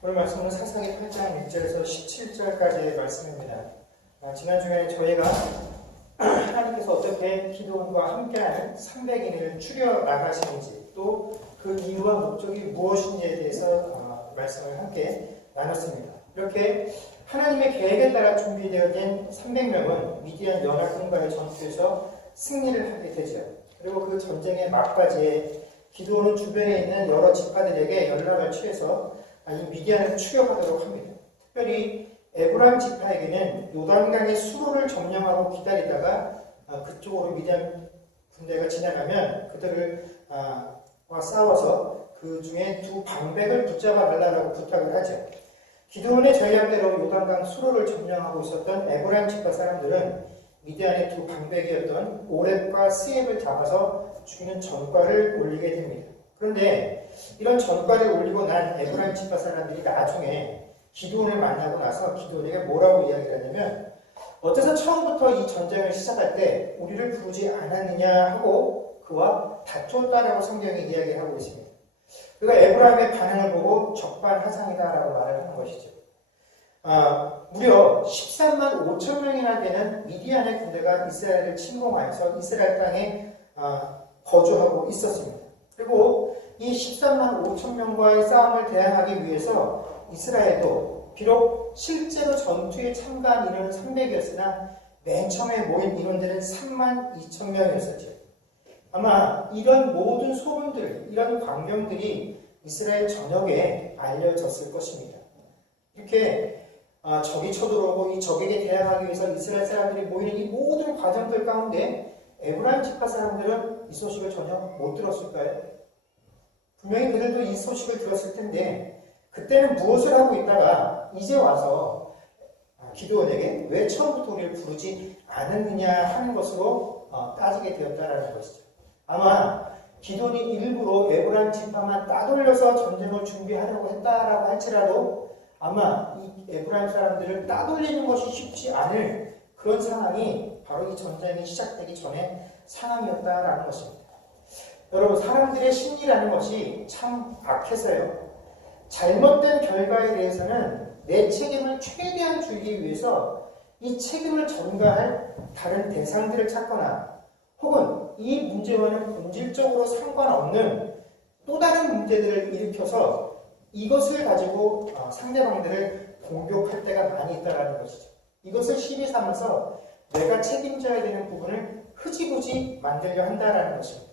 오늘 말씀은 사사기 8장 6절에서 17절까지의 말씀입니다. 지난 주에 저희가 하나님께서 어떻게 기도원과 함께하는 300인을 추려 나가시는지 또 그 이유와 목적이 무엇인지에 대해서 말씀을 함께 나눴습니다. 이렇게 하나님의 계획에 따라 준비되어진 300명은 미디안 연합군과의 전투에서 승리를 하게 되죠. 그리고 그 전쟁의 막바지에 기도원은 주변에 있는 여러 지파들에게 연락을 취해서 이 미디안을 추격하도록 합니다. 특별히 에브라임 지파에게는 요단강의 수로를 점령하고 기다리다가 그쪽으로 미디안 군대가 지나가면 그들을 싸워서 그 중에 두 방백을 붙잡아 달라고 부탁을 하죠. 기드온의 전략대로 요단강 수로를 점령하고 있었던 에브라임 지파 사람들은 미디안의 두 방백이었던 오렙과 스엡을 잡아서 죽이는 전과를 올리게 됩니다. 그런데 이런 전과를 올리고 난 에브라임 지파 사람들이 나중에 기드온을 만나고 나서 기드온에게 뭐라고 이야기를 하냐면 어째서 처음부터 이 전쟁을 시작할 때 우리를 부르지 않았느냐 하고 그와 다투었다라고 성경이 이야기하고 있습니다. 그러니까 에브라임의 반응을 보고 적반하장이다라고 말을 하는 것이죠. 무려 13만 5천 명이나 되는 미디안의 군대가 이스라엘을 침공하여서 이스라엘 땅에 거주하고 있었습니다. 그리고 이 13만 5천 명과의 싸움을 대항하기 위해서 이스라엘도 비록 실제로 전투에 참가한 인원은 300이었으나 맨 처음에 모인 인원들은 3만 2천 명이었었죠. 아마 이런 모든 소문들, 이런 광경들이 이스라엘 전역에 알려졌을 것입니다. 이렇게 적이 쳐들어오고 이 적에게 대항하기 위해서 이스라엘 사람들이 모이는 이 모든 과정들 가운데 에브라임 지파 사람들은 이 소식을 전혀 못 들었을까요? 분명히 그들도 이 소식을 들었을 텐데 그때는 무엇을 하고 있다가 이제 와서 기드온에게 왜 처음부터 우리를 부르지 않았느냐 하는 것으로 따지게 되었다는 것이죠. 아마 기드온이 일부러 에브라임 지파만 따돌려서 전쟁을 준비하려고 했다라고 할지라도 아마 이 에브라임 사람들을 따돌리는 것이 쉽지 않을 그런 상황이 바로 이 전쟁이 시작되기 전에 상황이었다라는 것입니다. 여러분, 사람들의 심리라는 것이 참 악해서요. 잘못된 결과에 대해서는 내 책임을 최대한 줄이기 위해서 이 책임을 전가할 다른 대상들을 찾거나 혹은 이 문제와는 본질적으로 상관없는 또 다른 문제들을 일으켜서 이것을 가지고 상대방들을 공격할 때가 많이 있다는 것이죠. 이것을 시비 삼아서 내가 책임져야 되는 부분을 흐지부지 만들려 한다는 것입니다.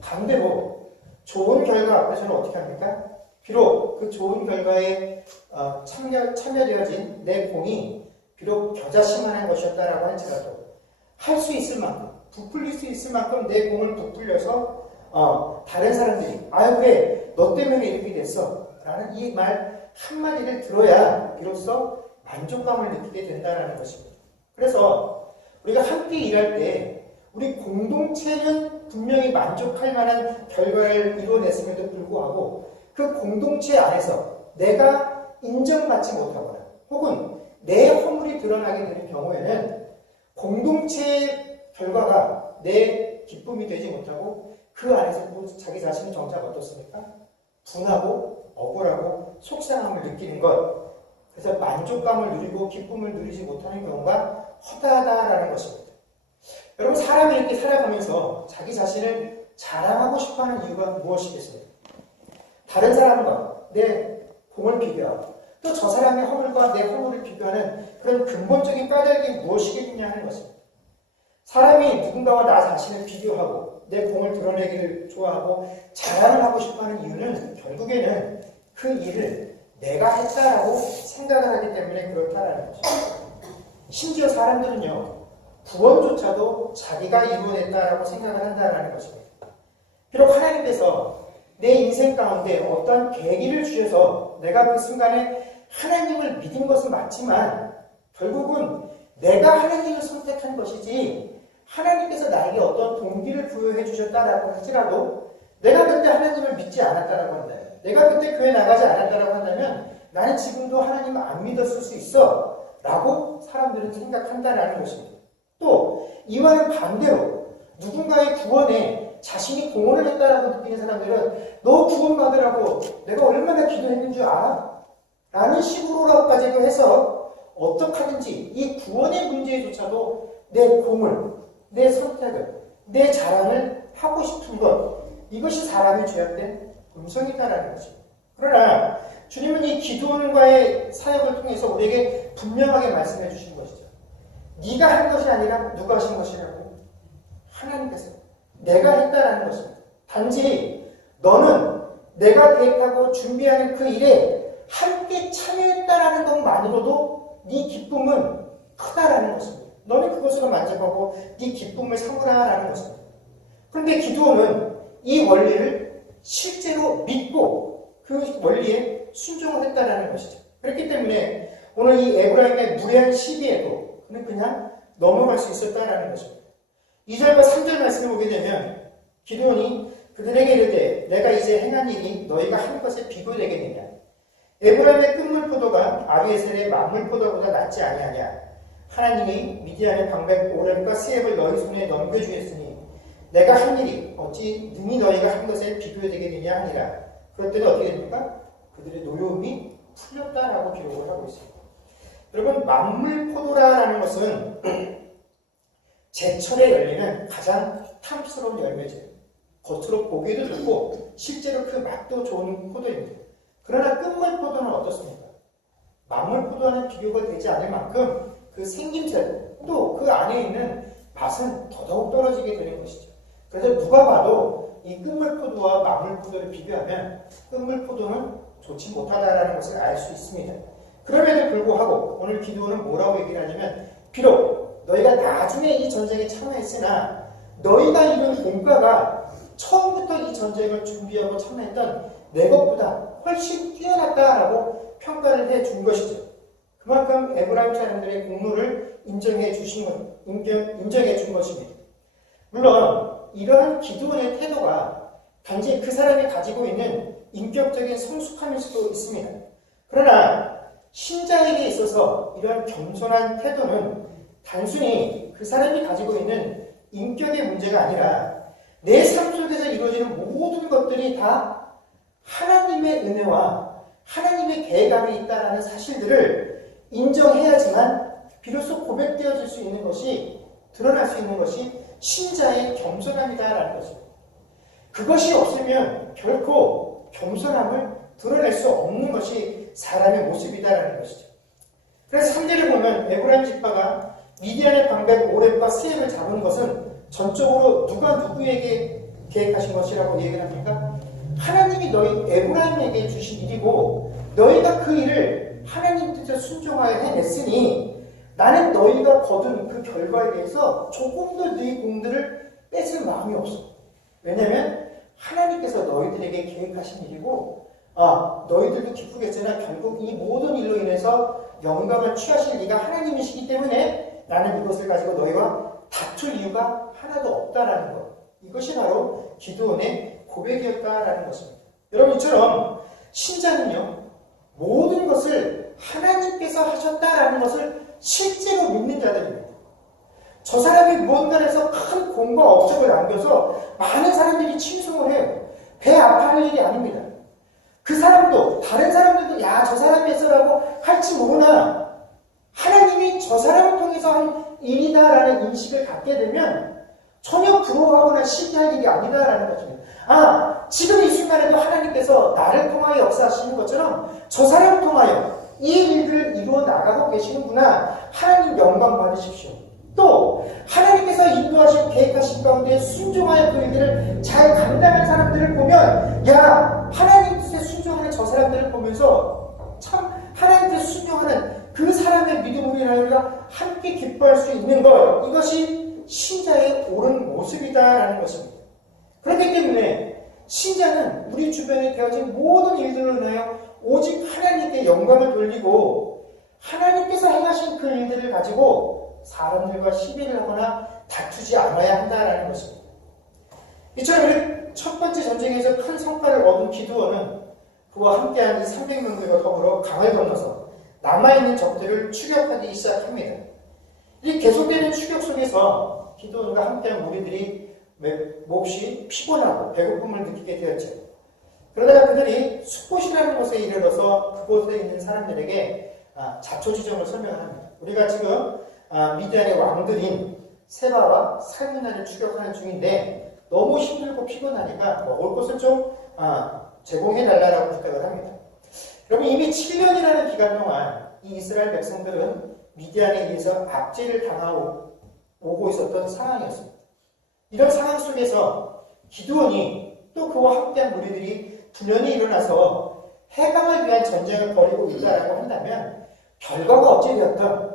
반대로 좋은 결과 앞에서는 어떻게 합니까? 비록 그 좋은 결과에 참여되어진 내 공이 비록 겨자씨만한 것이었다라고 할지라도 할 수 있을 만큼, 부풀릴 수 있을 만큼 내 공을 부풀려서 다른 사람들이 그래 너 때문에 이렇게 됐어 라는 이 말 한마디를 들어야 비로소 만족감을 느끼게 된다는 것입니다. 그래서 우리가 함께 일할 때 우리 공동체는 분명히 만족할 만한 결과를 이뤄냈음에도 불구하고 그 공동체 안에서 내가 인정받지 못하거나 혹은 내 허물이 드러나게 되는 경우에는 공동체의 결과가 내 기쁨이 되지 못하고 그 안에서 자기 자신은 정작 어떻습니까? 분하고 억울하고 속상함을 느끼는 것, 그래서 만족감을 누리고 기쁨을 누리지 못하는 경우가 허다하다라는 것입니다. 여러분, 사람이 이렇게 살아가면서 자기 자신을 자랑하고 싶어하는 이유가 무엇이겠습니까? 다른 사람과 내 공을 비교하고 또 저 사람의 허물과 내 허물을 비교하는 그런 근본적인 까닭이 무엇이겠느냐 하는 것입니다. 사람이 누군가와 나 자신을 비교하고 내 공을 드러내기를 좋아하고 자랑을 하고 싶어하는 이유는 결국에는 그 일을 내가 했다라고 생각을 하기 때문에 그렇다라는 거죠. 심지어 사람들은요, 구원조차도 자기가 이루어냈다라고 생각을 한다라는 것입니다. 비록 하나님께서 내 인생 가운데 어떠한 계기를 주셔서 내가 그 순간에 하나님을 믿은 것은 맞지만 결국은 내가 하나님을 선택한 것이지 하나님께서 나에게 어떤 동기를 부여해 주셨다라고 할지라도 내가 그때 하나님을 믿지 않았다라고 한다면, 내가 그때 교회 나가지 않았다라고 한다면 나는 지금도 하나님을 안 믿었을 수 있어 라고 사람들은 생각한다라는 것입니다. 또 이와는 반대로 누군가의 구원에 자신이 공헌을 했다라고 느끼는 사람들은 너 구원받으라고 내가 얼마나 기도했는 줄 알아? 라는 식으로까지도 해서 어떡하든지 이 구원의 문제조차도 내 공을, 내 선택을, 내 자랑을 하고 싶은 것, 이것이 사람이 죄악된 음성이다라는 거죠. 그러나 주님은 이 기도원과의 사역을 통해서 우리에게 분명하게 말씀해 주신 것이죠. 네가 한 것이 아니라 누가 하신 것이라고? 하나님께서. 내가 했다라는 것입니다. 단지 너는 내가 계획하고 준비하는 그 일에 함께 참여했다라는 것만으로도 네 기쁨은 크다라는 것입니다. 너는 그것으로 만족하고 네 기쁨을 삼으라라는 것입니다. 그런데 기도원은 이 원리를 실제로 믿고 그 원리에 순종을 했다라는 것이죠. 그렇기 때문에 오늘 이 에브라임의 무례한 시비에도 그는 그냥 넘어갈 수 있었다라는 것입니다. 2절과 3절 말씀을 보게 되면 기도원이 그들에게 이르되 내가 이제 행한 일이 너희가 한 것에 비교되겠느냐. 에브라임의 끝물포도가 아비에셀의 만물포도보다 낫지 아니하냐. 하나님이 미디안의 방백 오렘과 스엡을 너희 손에 넘겨주었으니 내가 한 일이 어찌 능히 너희가 한 것에 비교되겠느냐 하니라. 그럴 때는 어떻게 됩니까? 그들의 노여움이 풀렸다라고 기록을 하고 있습니다. 여러분, 만물포도라는 것은 제철에 열리는 가장 탐스러운 열매죠. 겉으로 보기도 좋고 실제로 그 맛도 좋은 포도입니다. 그러나 끝물포도는 어떻습니까? 만물포도와는 비교가 되지 않을 만큼 그 생김새 또 그 안에 있는 맛은 더더욱 떨어지게 되는 것이죠. 그래서 누가 봐도 이 끝물포도와 만물포도를 비교하면 끝물포도는 좋지 못하다라는 것을 알 수 있습니다. 그럼에도 불구하고 오늘 기도는 뭐라고 얘기를 하냐면 비록 너희가 나중에 이 전쟁에 참여했으나 너희가 이룬 공과가 처음부터 이 전쟁을 준비하고 참여했던 내 것보다 훨씬 뛰어났다라고 평가를 해준 것이죠. 그만큼 에브라임 사람들의 공로를 인정해 준 것입니다. 물론 이러한 기도원의 태도가 단지 그 사람이 가지고 있는 인격적인 성숙함일 수도 있습니다. 그러나 신자에게 있어서 이러한 겸손한 태도는 단순히 그 사람이 가지고 있는 인격의 문제가 아니라 내 삶 속에서 이루어지는 모든 것들이 다 하나님의 은혜와 하나님의 계획이 있다는 사실들을 인정해야지만 비로소 고백되어질 수 있는 것이, 드러날 수 있는 것이 신자의 겸손함이다라는 것입니다. 그것이 없으면 결코 겸손함을 드러낼 수 없는 것이 사람의 모습이다라는 것이죠. 그래서 3절을 보면 에브라임 지파가 미디안의 방백 오렘과 스엡을 잡은 것은 전적으로 누가 누구에게 계획하신 것이라고 얘기를 합니까? 하나님이 너희 에브라임에게 주신 일이고 너희가 그 일을 하나님 뜻에 순종하여 해냈으니 나는 너희가 거둔 그 결과에 대해서 조금도 너희 공들을 뺏을 마음이 없어. 왜냐하면 하나님께서 너희들에게 계획하신 일이고 너희들도 기쁘겠으나 결국 이 모든 일로 인해서 영광을 취하실 리가 하나님이시기 때문에 나는 이것을 가지고 너희와 다툴 이유가 하나도 없다라는 것. 이것이 바로 기도원의 고백이었다라는 것입니다. 여러분, 이처럼 신자는요, 모든 것을 하나님께서 하셨다라는 것을 실제로 믿는 자들입니다. 저 사람이 무언가를 해서 큰 공과 업적을 남겨서 많은 사람들이 칭송을 해요. 배 아파할 일이 아닙니다. 그 사람도, 다른 사람들도 야, 저 사람이 했어라고 할지 모르나 하나님이 저 사람을 통해서 한 일이다라는 인식을 갖게 되면 전혀 부러워하거나 시기할 일이 아니다라는 것입니다. 지금 이 순간에도 하나님께서 나를 통하여 역사하시는 것처럼 저 사람을 통하여 이 일들을 이루어 나가고 계시는구나. 하나님 영광 받으십시오. 또 하나님께서 인도하신 계획하신 가운데 순종하여 그 일들을 잘 감당한 사람들을 보면 하나님 뜻에 순종하는 저 사람들을 보면서 참 하나님 뜻에 순종하는 그 사람의 믿음으로 인하여 우리가 함께 기뻐할 수 있는 것, 이것이 신자의 옳은 모습이다라는 것입니다. 그렇기 때문에 신자는 우리 주변에 되어진 모든 일들로 인하여 오직 하나님께 영광을 돌리고 하나님께서 행하신 그 일들을 가지고 사람들과 시비를 하거나 다투지 않아야 한다라는 것입니다. 이처럼 첫 번째 전쟁에서 큰 성과를 얻은 기드온은 그와 함께한 이 300명들과 더불어 강을 건너서 남아있는 적들을 추격하기 시작합니다. 이 계속되는 추격 속에서 기드온과 함께한 무리들이 몹시 피곤하고 배고픔을 느끼게 되었죠. 그러다가 그들이 숫곳이라는 곳에 이르러서 그곳에 있는 사람들에게 자초지종을 설명합니다. 우리가 지금 미디안의 왕들인 세바와 살문나를 추격하는 중인데 너무 힘들고 피곤하니까 먹을 것을 좀 제공해달라고 부탁을 합니다. 그러면 이미 7년이라는 기간 동안 이 이스라엘 백성들은 미디안에 의해서 압제를 당하고 오고 있었던 상황이었습니다. 이런 상황 속에서 기드온이 또 그와 함께한 무리들이 분연히 일어나서 해방을 위한 전쟁을 벌이고 있다라고 한다면 결과가 어찌 되었든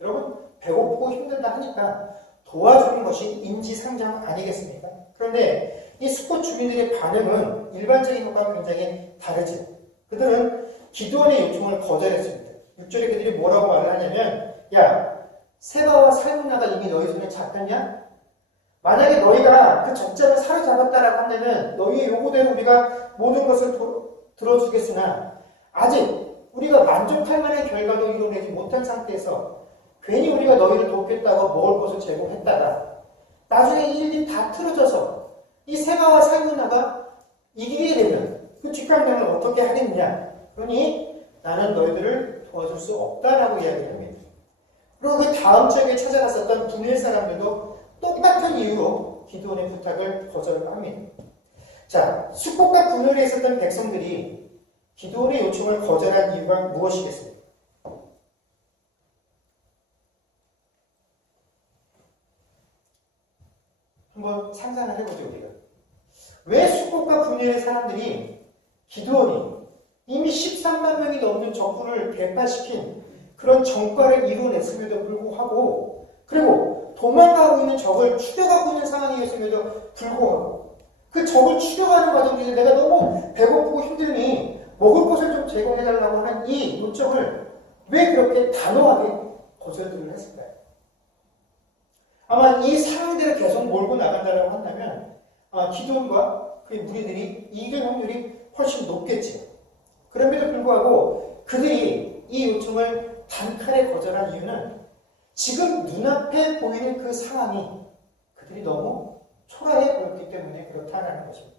여러분 배고프고 힘들다 하니까 도와주는 것이 인지상정 아니겠습니까? 그런데 이 숫곳 주민들의 반응은 일반적인 것과 굉장히 다르죠. 그들은 기드온의 요청을 거절했습니다. 6절에 그들이 뭐라고 말을 하냐면 야 세바와 살문나가 이미 너희 손에 잡혔냐? 만약에 너희가 그 적장을 사로잡았다라고 한다면 너희의 요구대로 우리가 모든 것을 들어주겠으나 아직 우리가 만족할 만한 결과도 이뤄내지 못한 상태에서 괜히 우리가 너희를 돕겠다고 먹을 것을 제공했다가 나중에 이 일이 다 틀어져서 이 세바와 살문나가 이기게 되면 그 뒷감당을 어떻게 하겠냐? 그러니 나는 너희들을 도와줄 수 없다라고 이야기합니다. 그리고 그 다음 주에 찾아갔었던 분일 사람들도 똑같은 이유로 기드온의 부탁을 거절합니다. 자, 숫곳과 분열에 있었던 백성들이 기드온의 요청을 거절한 이유가 무엇이겠습니까? 한번 상상을 해보죠, 우리가. 왜 숫곳과 분열의 사람들이 기드온이 이미 13만 명이 넘는 적군을 대파시킨 그런 정과를 이뤄냈음에도 불구하고 그리고 도망가고 있는 적을 추격하고 있는 상황이었음에도 불구하고 그 적을 추격하는 과정 중에 내가 너무 배고프고 힘드니 먹을 것을 좀 제공해달라고 하는 이 요청을 왜 그렇게 단호하게 거절들을 했을까요? 아마 이 상황대로 계속 몰고 나간다고 한다면 기드온과 그의 무리들이 이길 확률이 훨씬 높겠지요. 그럼에도 불구하고 그들이 이 요청을 단칼에 거절한 이유는 지금 눈앞에 보이는 그 상황이 그들이 너무 초라해 보였기 때문에 그렇다는 것입니다.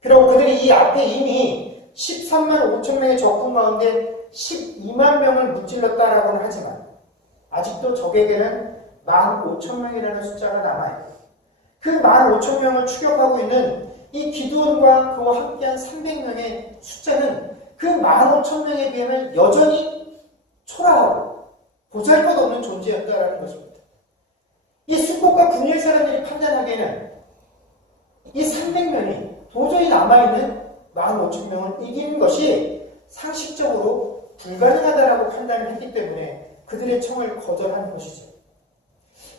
비록 그들이 이 앞에 이미 13만 5천 명의 적군 가운데 12만 명을 무찔렀다라고는 하지만 아직도 적에게는 15,000명이라는 숫자가 남아요. 그 15,000명을 추격하고 있는 이 기드온과 그와 함께한 300명의 숫자는 그 15,000명에 비하면 여전히 초라하고 보잘것없는 존재였다라는 것입니다. 이 숫곳과 분열 사람들이 판단하기에는 이 300명이 도저히 남아있는 15,000명을 이기는 것이 상식적으로 불가능하다라고 판단을 했기 때문에 그들의 청을 거절한 것이죠.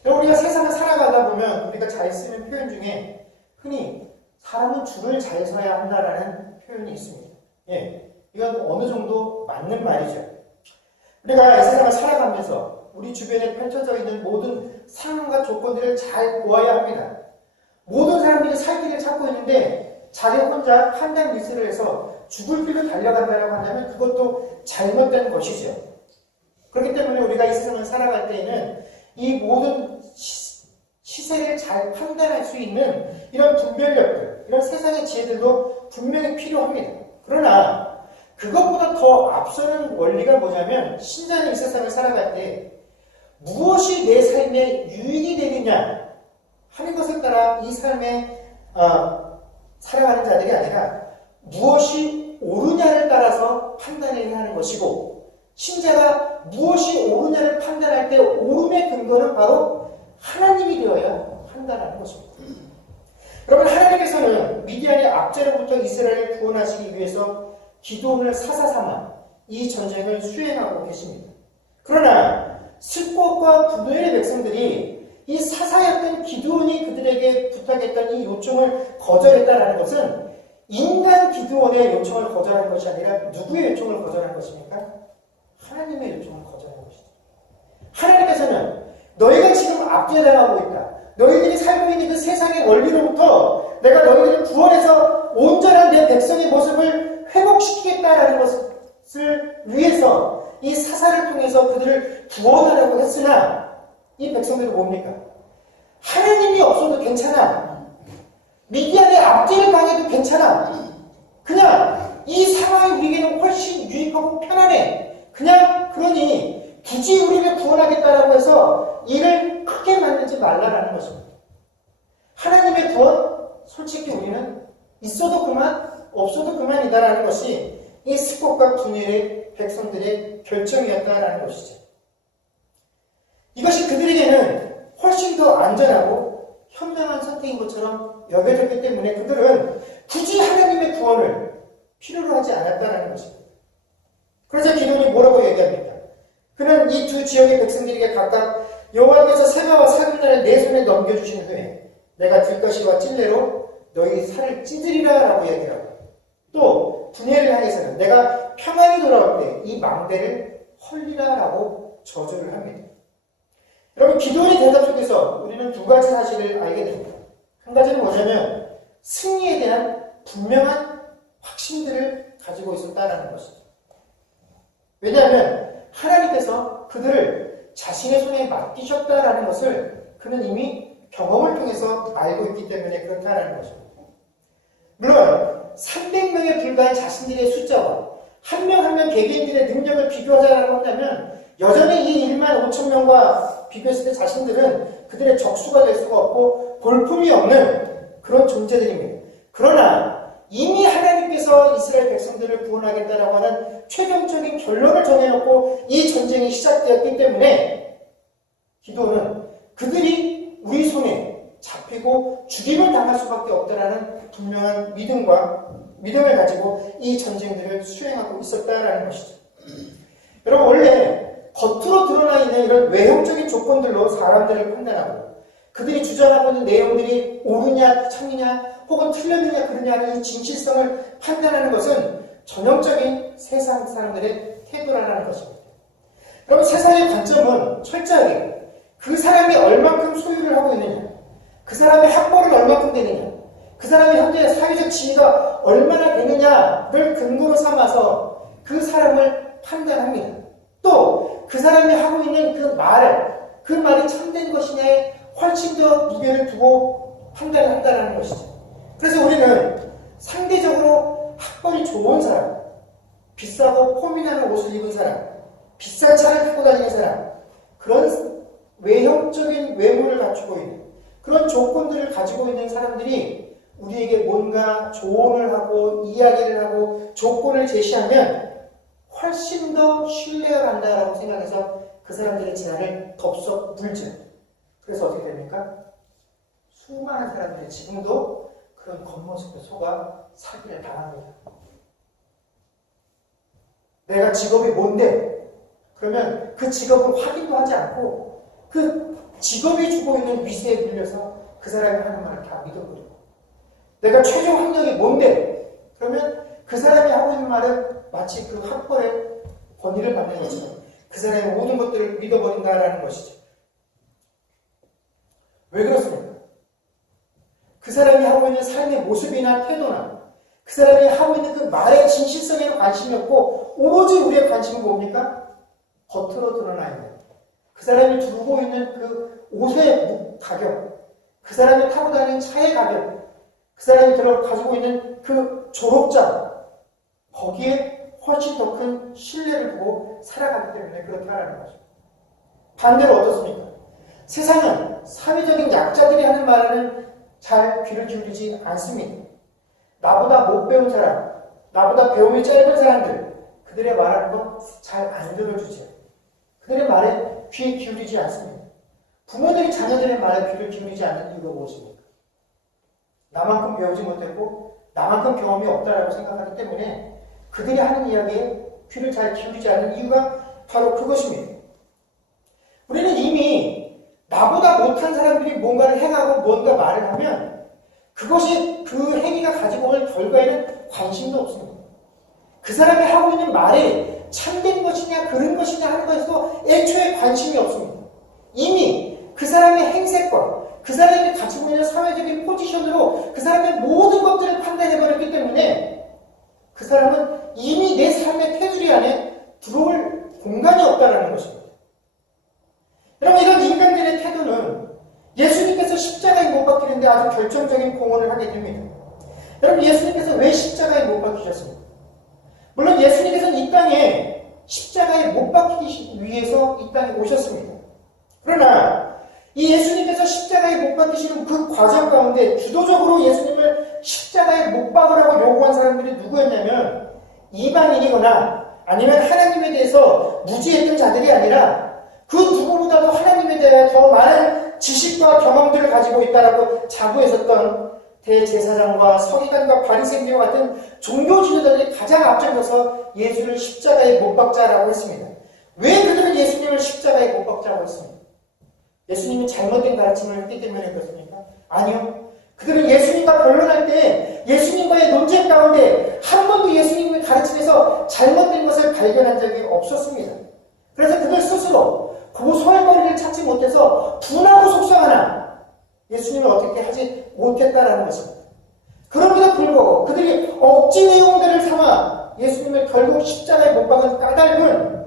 우리가 세상을 살아가다 보면 우리가 잘 쓰는 표현 중에 흔히 사람은 줄을 잘 서야 한다라는 표현이 있습니다. 예, 이건 어느 정도 맞는 말이죠. 우리가 이 세상을 살아가면서 우리 주변에 펼쳐져 있는 모든 상황과 조건들을 잘 보아야 합니다. 모든 사람들이 살 길을 찾고 있는데 자기 혼자 판단 미스를 해서 죽을 길로 달려간다고 한다면 그것도 잘못된 것이죠. 그렇기 때문에 우리가 이 세상을 살아갈 때에는 이 모든 시세를 잘 판단할 수 있는 이런 분별력들, 이런 세상의 지혜들도 분명히 필요합니다. 그러나 그것보다 더 앞서는 원리가 뭐냐면 신자는 이 세상을 살아갈 때 무엇이 내 삶에 유익이 되느냐 하는 것에 따라 이 삶에 살아가는 자들이 아니라 무엇이 옳으냐를 따라서 판단을 해야 하는 것이고 신자가 무엇이 옳으냐를 판단할 때 옳음의 근거는 바로 하나님이 되어야 한다는 것입니다. 여러분 하나님께서는 미디안의 압제로부터 이스라엘을 구원하시기 위해서 기드온을 사사 삼아 이 전쟁을 수행하고 계십니다. 그러나 숫곳과 분노의 백성들이 이 사사였던 기드온이 그들에게 부탁했던 이 요청을 거절했다는 것은 인간 기드온의 요청을 거절한 것이 아니라 누구의 요청을 거절한 것입니까? 하나님의 요청을 거절한 것이죠. 하나님께서는 너희가 지금 압제당하고 있다. 너희들이 살고 있는 그 세상의 원리로부터 내가 너희들을 구원해서 온전한 내 백성의 모습을 회복시키겠다라는 것을 위해서 이 사사를 통해서 그들을 구원하려고 했으나 이 백성들은 뭡니까? 하나님이 없어도 괜찮아. 미디안의 압제를 당해도 괜찮아. 그냥 이 상황이 우리에게는 훨씬 유익하고 편안해. 그냥 그러니 굳이 우리를 구원하겠다라고 해서 일을 크게 만들지 말라라는 것입니다. 하나님의 구원, 솔직히 우리는 있어도 그만, 없어도 그만이다라는 것이 이 스콧과 분열의 백성들의 결정이었다라는 것이죠. 이것이 그들에게는 훨씬 더 안전하고 현명한 선택인 것처럼 여겨졌기 때문에 그들은 굳이 하나님의 구원을 필요로 하지 않았다라는 것입니다. 그래서 기도니 뭐라고 얘기합니까? 그는 이 두 지역의 백성들에게 각각 여호와께서 세마와 사금나를 내 손에 넘겨주신 후에 내가 들것이와 찔레로 너희 살을 찢으리라 라고 얘기하고, 또 분해를 향해서는 내가 평안히 돌아올 때 이 망대를 헐리라 라고 저주를 합니다. 여러분, 기도의 대답 속에서 우리는 두 가지 사실을 알게 됩니다. 한 가지는 뭐냐면 승리에 대한 분명한 확신들을 가지고 있었다라는 것이죠. 왜냐하면 하나님께서 그들을 자신의 손에 맡기셨다라는 것을 그는 이미 경험을 통해서 알고 있기 때문에 그렇다라는 것입니다. 물론 300명에 불과한 자신들의 숫자와 한 명 한 명 개개인들의 능력을 비교하자라고 한다면 여전히 이 1만 5천 명과 비교했을 때 자신들은 그들의 적수가 될 수가 없고 볼품이 없는 그런 존재들입니다. 그러나 이미 하나님께서 이스라엘 백성들을 구원하겠다라고 하는 최종적인 결론을 정해놓고 이 전쟁이 시작되었기 때문에 기도는 그들이 우리 손에 잡히고 죽임을 당할 수밖에 없다라는 분명한 믿음을 가지고 이 전쟁들을 수행하고 있었다라는 것이죠. 여러분, 원래 겉으로 드러나 있는 이런 외형적인 조건들로 사람들을 판단하고 그들이 주장하고 있는 내용들이 옳으냐 참이냐 혹은 틀렸느냐 그러냐는 이 진실성을 판단하는 것은 전형적인 세상 사람들의 태도라는 것입니다. 여러분, 세상의 관점은 철저하게 그 사람이 얼만큼 소유를 하고 있느냐, 그 사람의 학벌은 얼만큼 되느냐, 그 사람이 현재 사회적 지위가 얼마나 되느냐를 근거로 삼아서 그 사람을 판단합니다. 또 그 사람이 하고 있는 그 말이 참된 것이냐에 훨씬 더 무게를 두고 판단을 한다는 것이죠. 그래서 우리는 상대적으로 학벌이 좋은 사람, 비싸고 포민하는 옷을 입은 사람, 비싼 차를 타고 다니는 사람, 그런 외형적인 외모를 갖추고 있는 그런 조건들을 가지고 있는 사람들이 우리에게 뭔가 조언을 하고 이야기를 하고 조건을 제시하면 훨씬 더 신뢰가 간다라고 생각해서 그 사람들의 진화를 덥석 물죠. 그래서 어떻게 됩니까? 수많은 사람들이 지금도 그런 겉모습에 속아 사기를 당합니다. 내가 직업이 뭔데? 그러면 그 직업을 확인도 하지 않고 그 직업이 주고 있는 위세에 밀려서 그 사람이 하는 말을 다 믿어버리고, 내가 최종 학력이 뭔데? 그러면 그 사람이 하고 있는 말은 마치 그 학벌의 권위를 받는 것처럼 그 사람의 모든 것들을 믿어버린다라는 것이죠. 왜 그렇습니까? 그 사람이 하고 있는 삶의 모습이나 태도나 그 사람이 하고 있는 그 말의 진실성에는 관심이 없고 오로지 우리의 관심은 뭡니까? 겉으로 드러나 있는 그 사람이 두고 있는 그 옷의 가격, 그 사람이 타고 다니는 차의 가격, 그 사람이 가지고 있는 그 졸업장, 거기에 훨씬 더 큰 신뢰를 두고 살아가기 때문에 그렇다라는 거죠. 반대로 어떻습니까? 세상은 사회적인 약자들이 하는 말에는 잘 귀를 기울이지 않습니다. 나보다 못 배운 사람, 나보다 배움이 짧은 사람들, 그들의 말하는 건 잘 안 들어주죠. 그들의 말에 귀에 기울이지 않습니다. 부모들이 자녀들의 말에 귀를 기울이지 않는 이유가 무엇입니까? 나만큼 배우지 못했고 나만큼 경험이 없다라고 생각하기 때문에 그들이 하는 이야기에 귀를 잘 기울이지 않는 이유가 바로 그것입니다. 우리는 이미 나보다 못한 사람들이 뭔가를 행하고 뭔가 말을 하면 그것이 그 행위가 가지고 올 결과에는 관심도 없습니다. 그 사람이 하고 있는 말이 참된 것이냐 그런 것이냐 하는 것에서 애초에 관심이 없습니다. 이미 그 사람의 행색과 그 사람이 가지고 있는 사회적인 포지션으로 그 사람의 모든 것들을 판단해버렸기 때문에 그 사람은 이미 내 삶의 테두리 안에 들어올 공간이 없다는 것입니다. 여러분, 이런 인간들의 태도는 예수님께서 십자가에 못 박히는데 아주 결정적인 공헌을 하게 됩니다. 여러분, 예수님께서 왜 십자가에 못 박히셨습니까? 물론 예수님께서는 이 땅에 십자가에 못 박히기 위해서 이 땅에 오셨습니다. 그러나 이 예수님께서 십자가에 못 박히시는 그 과정 가운데 주도적으로 예수님을 십자가에 못 박으라고 요구한 사람들이 누구였냐면 이방인이거나 아니면 하나님에 대해서 무지했던 자들이 아니라 그 누구보다도 하나님에 대해 더 많은 지식과 경험들을 가지고 있다라고 자부했었던 대제사장과 서기관과 바리새인과 같은 종교 지도자들이 가장 앞장서서 예수를 십자가에 못 박자라고 했습니다. 왜 그들은 예수님을 십자가에 못 박자라고 했습니까? 예수님이 잘못된 가르침을 했기 때문에 그렇습니까? 아니요. 그들은 예수님과 변론할 때 예수님과의 논쟁 가운데 한 번도 예수님의 가르침에서 잘못된 것을 발견한 적이 없었습니다. 그래서 그들 스스로 고소할거리를 찾지 못해서 분하고 속상하나 예수님을 어떻게 하지 못했다라는 것입니다. 그럼에도 불구하고 그들이 억지 내용들을 삼아 예수님을 결국 십자가에 못 박은 까닭은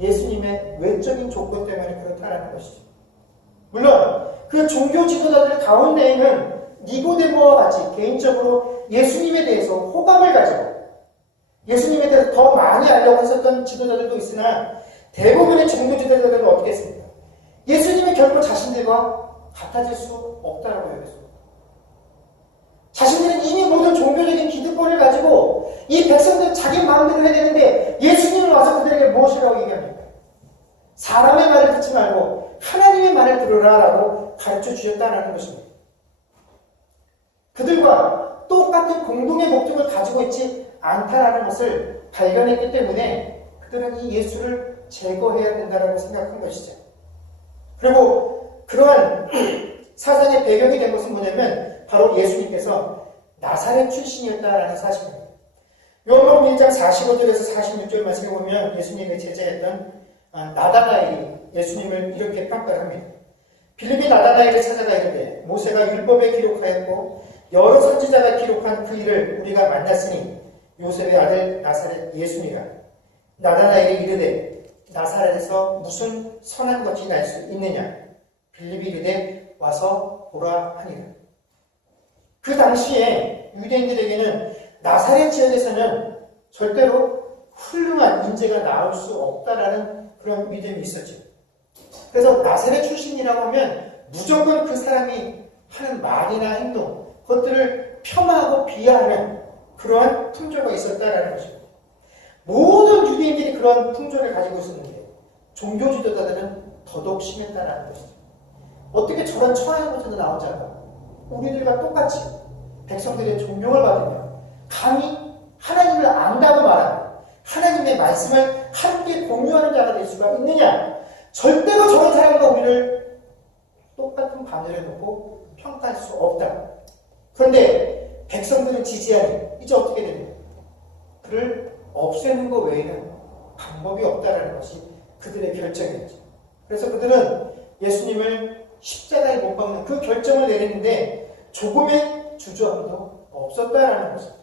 예수님의 외적인 조건 때문에 그렇다라는 것이죠. 물론 그 종교 지도자들 가운데에는 니고데모와 같이 개인적으로 예수님에 대해서 호감을 가지고 예수님에 대해서 더 많이 알려고 했었던 지도자들도 있으나 대부분의 종교 지도자들은 어떻게 했습니까? 예수님이 결코 자신들과 같아질 수 없다라고 여겼습니다. 자신들은 이미 모든 종교적인 기득권을 가지고 이 백성들은 자기 마음대로 해야 되는데 예수님을 와서 그들에게 무엇이라고 얘기합니까? 사람의 말을 듣지 말고 하나님의 말을 들으라라고 가르쳐 주셨다는 것입니다. 그들과 똑같은 공동의 목적을 가지고 있지 않다라는 것을 발견했기 때문에 그들은 이 예수를 제거해야 된다라고 생각한 것이죠. 그리고 그러한 사상의 배경이 된 것은 뭐냐면 바로 예수님께서 나사렛 출신이었다라는 사실입니다. 요한복음 1장 45절에서 46절 말씀에 보면 예수님의 제자였던 나다나엘이 예수님을 이렇게 평가를 합니다. 빌립이 나다나엘을 찾아가 이르되 모세가 율법에 기록하였고 여러 선지자가 기록한 그 일을 우리가 만났으니 요셉의 아들 나사렛 예수니라. 나다나엘이 이르되 나사렛에서 무슨 선한 것이 날 수 있느냐? 빌립이 이르되 와서 보라 하니라. 그 당시에 유대인들에게는 나사렛 지역에서는 절대로 훌륭한 인재가 나올 수 없다라는 그런 믿음이 있었죠. 그래서 나사렛 출신이라고 하면 무조건 그 사람이 하는 말이나 행동, 그것들을 폄하하고 비하하는 그러한 풍조가 있었다라는 것입니다. 모든 유대인들이 그런 풍조를 가지고 있었는데 종교 지도자들은 더더욱 심했다라는 것이죠. 어떻게 저런 처한 곳에서 나온 자가 우리들과 똑같이 백성들의 존경을 받으며 감히 하나님을 안다고 말하는 하나님의 말씀을 함께 공유하는 자가 될 수가 있느냐? 절대로 저런 사람과 우리를 똑같은 바늘에 놓고 평가할 수 없다. 그런데 백성들은 지지하니 이제 어떻게 됩니까? 그를 없애는 것 외에는 방법이 없다라는 것이 그들의 결정이었죠. 그래서 그들은 예수님을 십자가에 못 박는 그 결정을 내리는데 조금의 주저함도 없었다라는 것입니다.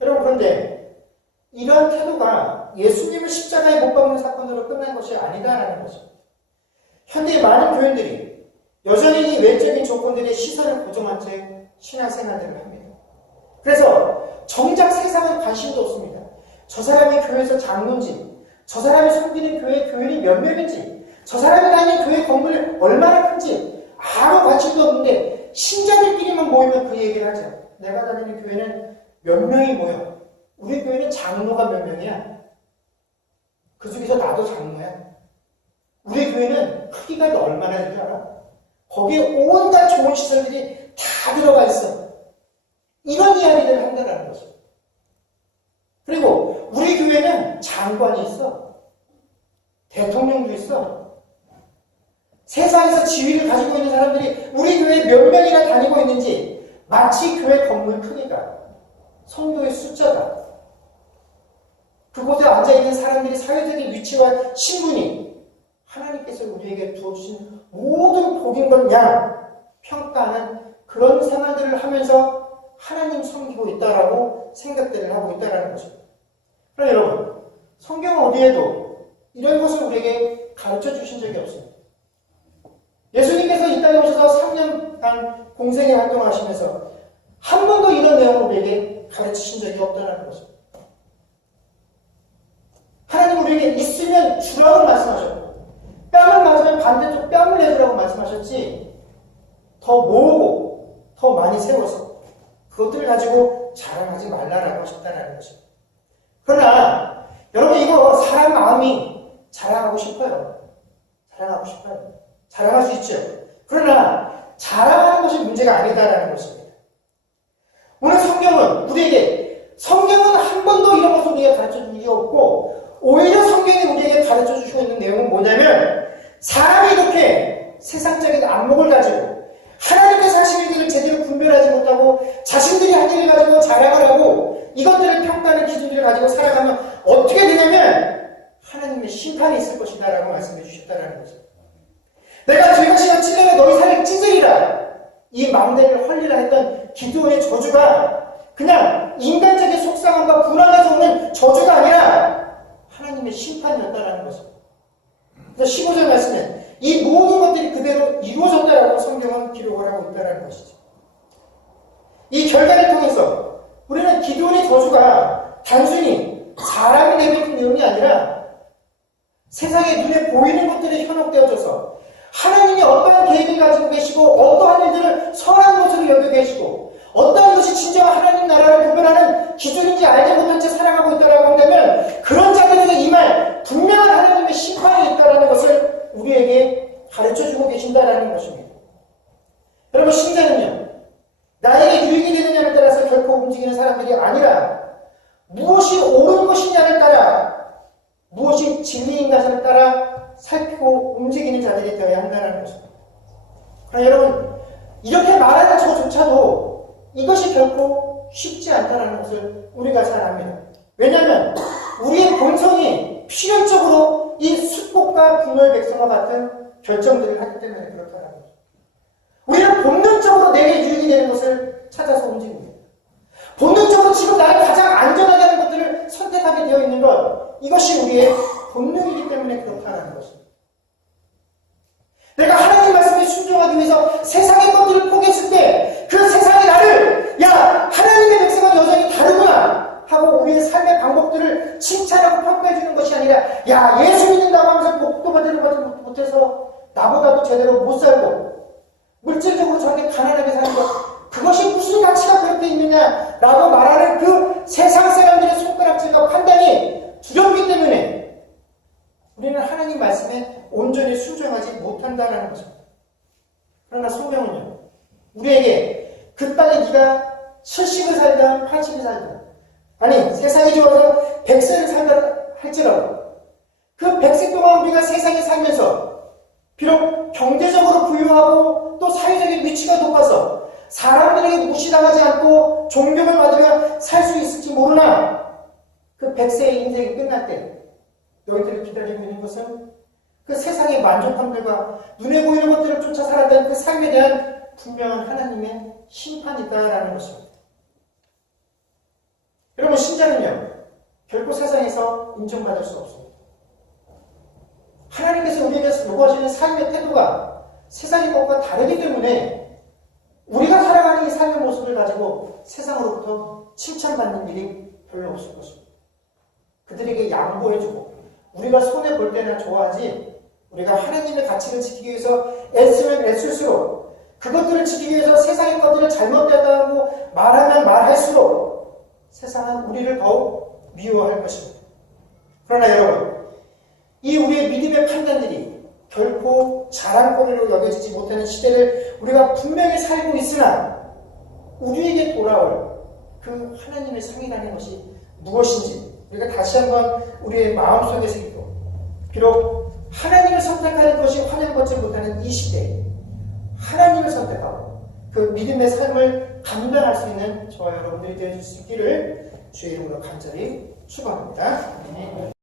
여러분, 그런데 이러한 태도가 예수님을 십자가에 못 박는 사건으로 끝난 것이 아니다라는 것입니다. 현대의 많은 교인들이 여전히 이 외적인 조건들의 시선을 고정한 채 신앙생활들을 합니다. 그래서 정작 세상은 관심도 없습니다. 저 사람이 교회에서 장로인지, 저 사람이 섬기는 교회 교인이 몇 명인지, 저 사람이 다니는 교회 건물이 얼마나 큰지 아무 관심도 없는데 신자들끼리만 모이면 그 얘기를 하죠. 내가 다니는 교회는 몇 명이 모여. 우리 교회는 장로가 몇 명이야. 그 중에서 나도 장로야. 우리 교회는 크기가 얼마나 되는 줄 알아? 거기에 온갖 좋은 시설들이 다 들어가 있어. 이런 이야기들을 한다는 거죠. 그리고 우리 교회는 장관이 있어. 대통령도 있어. 세상에서 지위를 가지고 있는 사람들이 우리 교회에 몇 명이나 다니고 있는지 마치 교회 건물 크기가, 성도의 숫자가, 그곳에 앉아있는 사람들이 사회적인 위치와 신분이 하나님께서 우리에게 주어주신 모든 복인 것 양 평가하는 그런 생활들을 하면서 하나님 섬기고 있다라고 생각들을 하고 있다라는 것입니다. 그럼 여러분, 성경 어디에도 이런 것을 우리에게 가르쳐 주신 적이 없습니다. 예수님께서 이 땅에 오셔서 3년간 공생의 활동을 하시면서 한 번도 이런 내용을 우리에게 가르치신 적이 없다는 것입니다. 하나님 우리에게 있으면 주라고 말씀하셨고, 뺨을 맞으면 반대쪽 뺨을 내주라고 말씀하셨지, 더 모으고 더 많이 세워서 그것들을 가지고 자랑하지 말라라고 하셨다는 것입니다. 그러나 여러분, 이거 사람 마음이 자랑하고 싶어요. 자랑하고 싶어요. 자랑할 수 있죠. 그러나 자랑하는 것이 문제가 아니다라는 것입니다. 오늘 성경은 우리에게, 성경은 한 번도 이런 것을 우리에게 가르쳐준 일이 없고, 오히려 성경이 우리에게 가르쳐주시고 있는 내용은 뭐냐면, 사람이 이렇게 세상적인 안목을 가지고 하나님께서 하신 일들을 제대로 분별하지 못하고 자신들이 한 일을 가지고 자랑을 하고 이것들을 평가하는 기준들을 가지고 살아가면 어떻게 되냐면 하나님의 심판이 있을 것이다 라고 말씀해 주셨다는 거죠. 내가 죄가 시간 찔러면 너희 살을 찢으리라, 이 망대를 헐리라 했던 기드온의 저주가 그냥 인간적인 속상함과 불안에서 오는 저주가 아니라 하나님의 심판이었다는 것입니다. 그래서 15절 말씀은 이 모든 것들이 그대로 이루어졌다라고 성경은 기록을 하고 있다는 것이죠. 이 결과를 통해서 우리는 기드온의 저주가 단순히 사람이 내뱉은 내용이 아니라 세상에 눈에 보이는 것들이 현혹되어져서 하나님이 어떠한 계획을 가지고 계시고 어떠한 일들을 선한 것으로 여겨 계시고 어떠한 것이 진정한 하나님 나라를 구별하는 기준인지 알지 못한 채 살아가고 있다고 한다면 그런 자들에게 임할 분명한 하나님의 심판이 있다는 것을 우리에게 가르쳐주고 계신다는 것입니다. 여러분, 신자는요, 나에게 유익이 되느냐에 따라서 결코 움직이는 사람들이 아니라 무엇이 옳은 것이냐를 따라, 무엇이 진리인가를 따라 살피고 움직이는 자들이 되어야 한다는 것입니다. 그러나 여러분, 이렇게 말하는 저조차도 이것이 결코 쉽지 않다는 것을 우리가 잘 압니다. 왜냐하면 우리의 본성이 필연적으로 이 수복과 분노의 백성과 같은 결정들을 하기 때문에 그렇다는 거죠. 우리는 본능적으로 내게 유익이 되는 것을 찾아서 움직입니다. 본능적으로 지금 나를 가장 안전하게 하는 것들을 선택하게 되어 있는 것, 이것이 우리의 본능이기 때문에 그렇다는 것입니다. 내가 하나님 말씀에 순종하기 위해서 세상의 것들을 포기했을 때 그 세상이 나를, 야, 하나님의 백성은 여전히 다르구나 하고 우리의 삶의 방법들을 칭찬하고 평가해 주는 것이 아니라, 야, 예수 믿는다고 하면서 복도 받지 못해서 나보다도 제대로 못 살고 물질적으로 저렇게 가난하게 사는 것, 그것이 무슨 가치가 그렇게 있느냐라고 말하는 그 세상 사람들의 손가락질과 판단이 두렵기 때문에 우리는 하나님 말씀에 온전히 순종하지 못한다는 것입니다. 그러나 성경은요, 우리에게 그 땅에 네가 70을 살든 80을 살든, 아니 세상이 좋아서 100세를 살다 할지라도 그 100세 동안 우리가 세상에 살면서 비록 경제적으로 부유하고 또 사회적인 위치가 높아서 사람들에게 무시당하지 않고 존경을 받으며 살 수 있을지 모르나 그 100세의 인생이 끝날 때 너희들을 기다리고 있는 것은 그 세상의 만족함들과 눈에 보이는 것들을 쫓아 살았던 그 삶에 대한 분명한 하나님의 심판이다라는 것입니다. 여러분, 신자는요, 결코 세상에서 인정받을 수 없습니다. 하나님께서 우리에게 요구하시는 삶의 태도가 세상의 것과 다르기 때문에 우리가 살아가는 이 삶의 모습을 가지고 세상으로부터 칭찬받는 일이 별로 없을 것입니다. 그들에게 양보해주고 우리가 손해볼 때나 좋아하지, 우리가 하나님의 가치를 지키기 위해서 애쓰면 애쓸수록, 그것들을 지키기 위해서 세상의 것들을 잘못됐다고 말하면 말할수록 세상은 우리를 더욱 미워할 것입니다. 그러나 여러분, 이 우리의 믿음의 판단들이 결코 자랑거리로 여겨지지 못하는 시대를 우리가 분명히 살고 있으나 우리에게 돌아올 그 하나님의 상이라는 것이 무엇인지 우리가 다시 한번 우리의 마음속에 새기고, 비록 하나님을 선택하는 것이 환영받지 못하는 이 시대에 하나님을 선택하고 그 믿음의 삶을 감당할 수 있는 저와 여러분들이 되어줄 수 있기를 주의 이름으로 간절히 축원합니다.